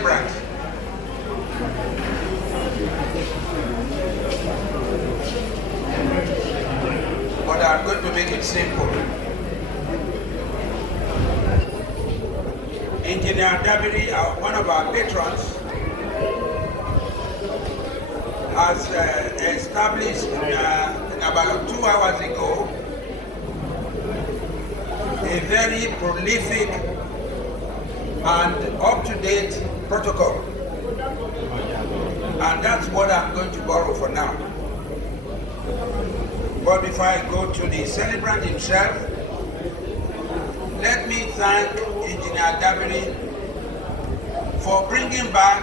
celebrant. But I'm going to make it simple. Engineer Dabiri, one of our patrons, has established about 2 hours ago a very prolific and up-to-date protocol. And that's what I'm going to borrow for now. But before I go to the celebrant himself, let me thank Engineer Dabiri for bringing back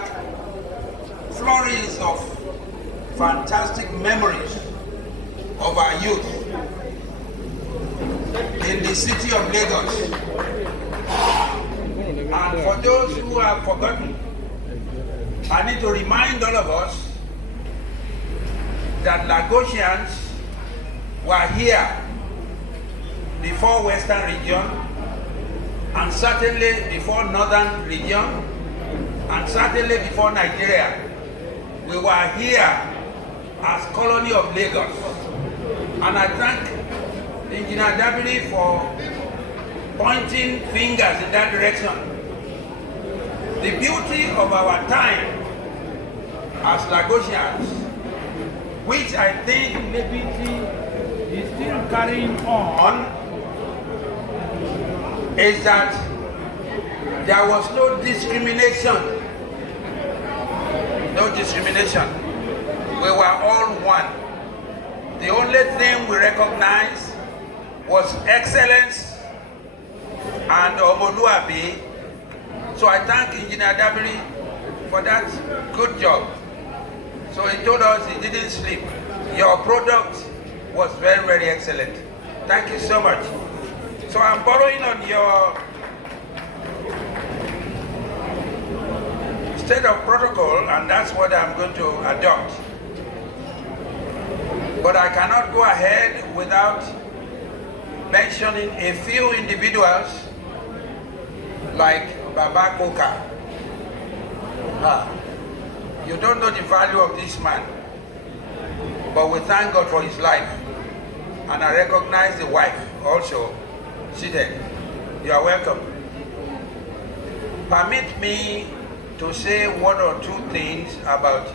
flurries of fantastic memories of our youth in the city of Lagos. And for those who have forgotten, I need to remind all of us that Lagosians were here before Western region, and certainly before Northern region, and certainly before Nigeria. We were here as colony of Lagos. And I thank Engineer Dabiri for pointing fingers in that direction. The beauty of our time as Lagosians, which I think Liberty is still carrying on, is that there was no discrimination. No discrimination. We were all one. The only thing we recognized was excellence and Omoluabi. So I thank Engineer Dabiri for that good job. So he told us he didn't sleep. Your product was very, very excellent. Thank you so much. So I'm borrowing on your state of protocol, and that's what I'm going to adopt. But I cannot go ahead without mentioning a few individuals like Baba Koka. You don't know the value of this man, but we thank God for his life. And I recognize the wife also seated. You are welcome. Permit me to say one or two things about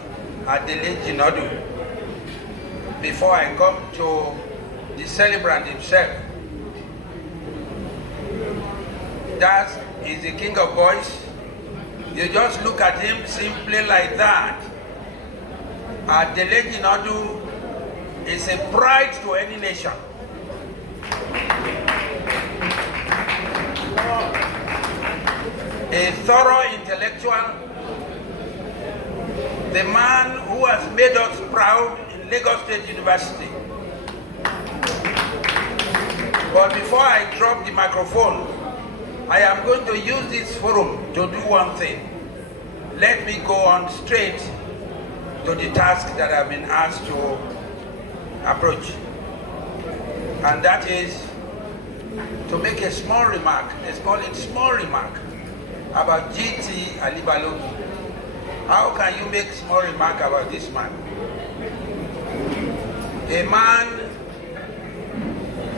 Adele Jinadu before I come to the celebrant himself. That is the king of boys. You just look at him simply like that. Adele Jinadu is a pride to any nation. A thorough intellectual, the man who has made us proud in Lagos State University. But before I drop the microphone, I am going to use this forum to do one thing. Let me go on straight to the task that I've been asked to approach. And that is to make a small remark, let's call it small remark, about GT Alli Balogun. How can you make small remark about this man? A man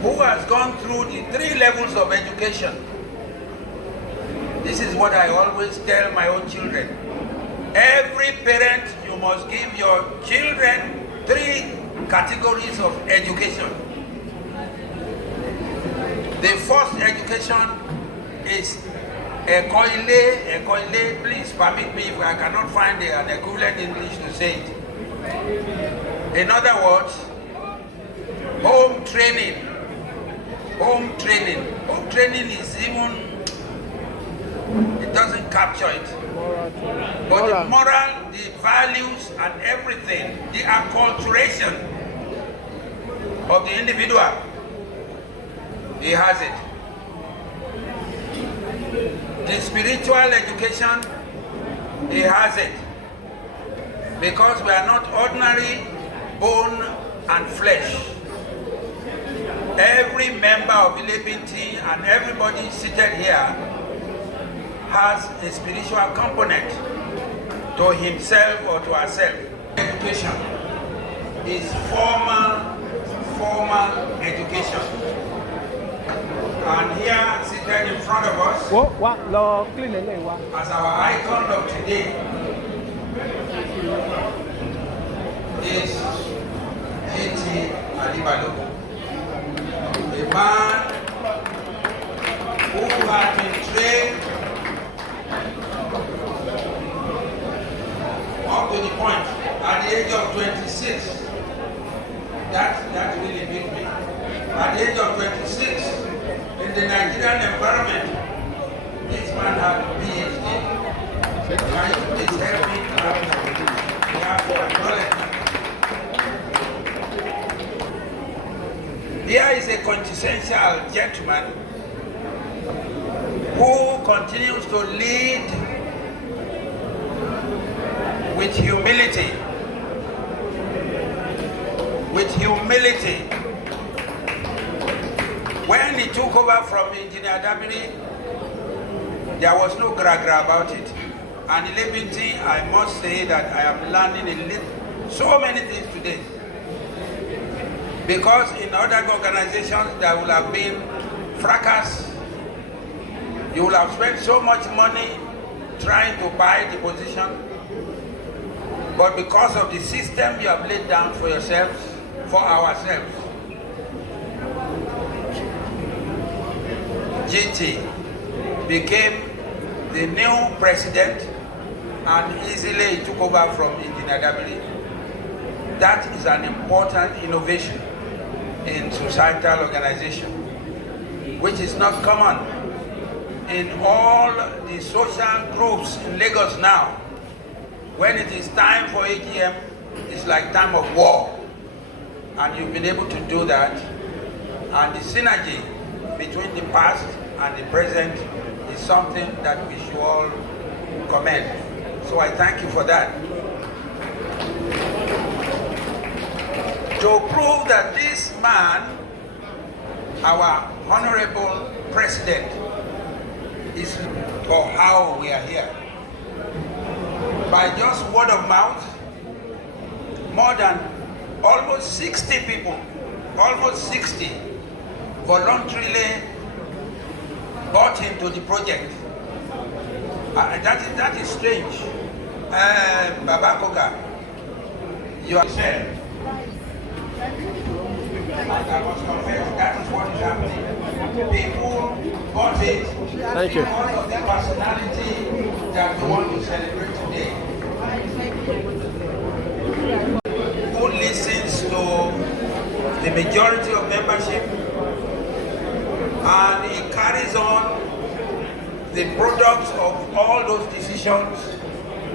who has gone through the 3 levels of education. This is what I always tell my own children. Every parent, you must give your children 3 categories of education. The first education is Ekoile, please permit me if I cannot find an equivalent English to say it. In other words, home training. Home training. Home training is even, it doesn't capture it. But the moral, the values and everything, the acculturation of the individual, he has it. The spiritual education, he has it. Because we are not ordinary bone and flesh. Every member of Ilebinti and everybody seated here has a spiritual component. to himself or to herself. Education is formal education. And here, seated in front of us, as our icon of today, is Balogun, a man who had been trained up to the point at the age of 26. That really beat me. At the age of 26, in the Nigerian environment, this man had a PhD. Right? It's helping to have knowledge. Here is a quintessential gentleman who continues to lead with humility. When he took over from Engineer Dabiri, there was no gra-gra about it. And in Leibinti, I must say that I am learning so many things today. Because in other organizations, there will have been fracas. You will have spent so much money trying to buy the position. But because of the system you have laid down for yourselves, for ourselves, GT became the new president and easily took over from Engineer Dabiri. That is an important innovation in societal organization, which is not common in all the social groups in Lagos now. When it is time for AGM, it's like time of war. And you've been able to do that. And the synergy between the past and the present is something that we should all commend. So I thank you for that. To prove that this man, our honorable president, is for how we are here. By just word of mouth, more than almost 60 people, voluntarily bought into the project. That is strange. Babakoga, you are said. I must confess, that is what is happening. People bought it because of the personality that we want to celebrate today. Who listens to the majority of membership and he carries on the products of all those decisions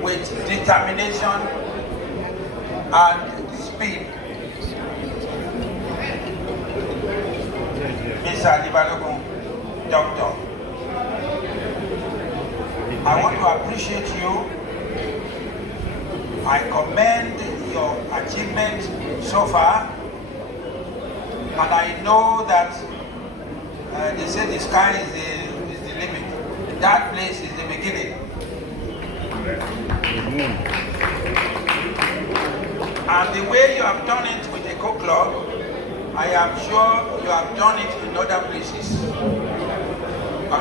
with determination and speed. Mr. Balogun, Doctor, I want to appreciate you. I commend your achievement so far, and I know that they say the sky is the limit. That place is the beginning. And the way you have done it with Eco Club, I am sure you have done it in other places.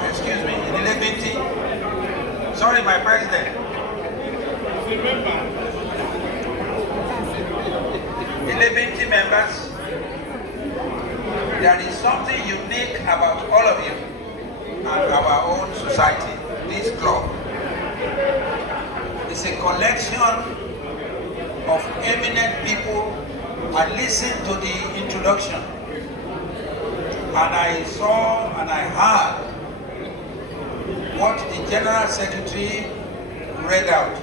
Excuse me, in Leibinti. Sorry, my president. Leibinti members, there is something unique about all of you and our own society, this club. It's a collection of eminent people. I listened to the introduction and I saw and I heard what the General Secretary read out.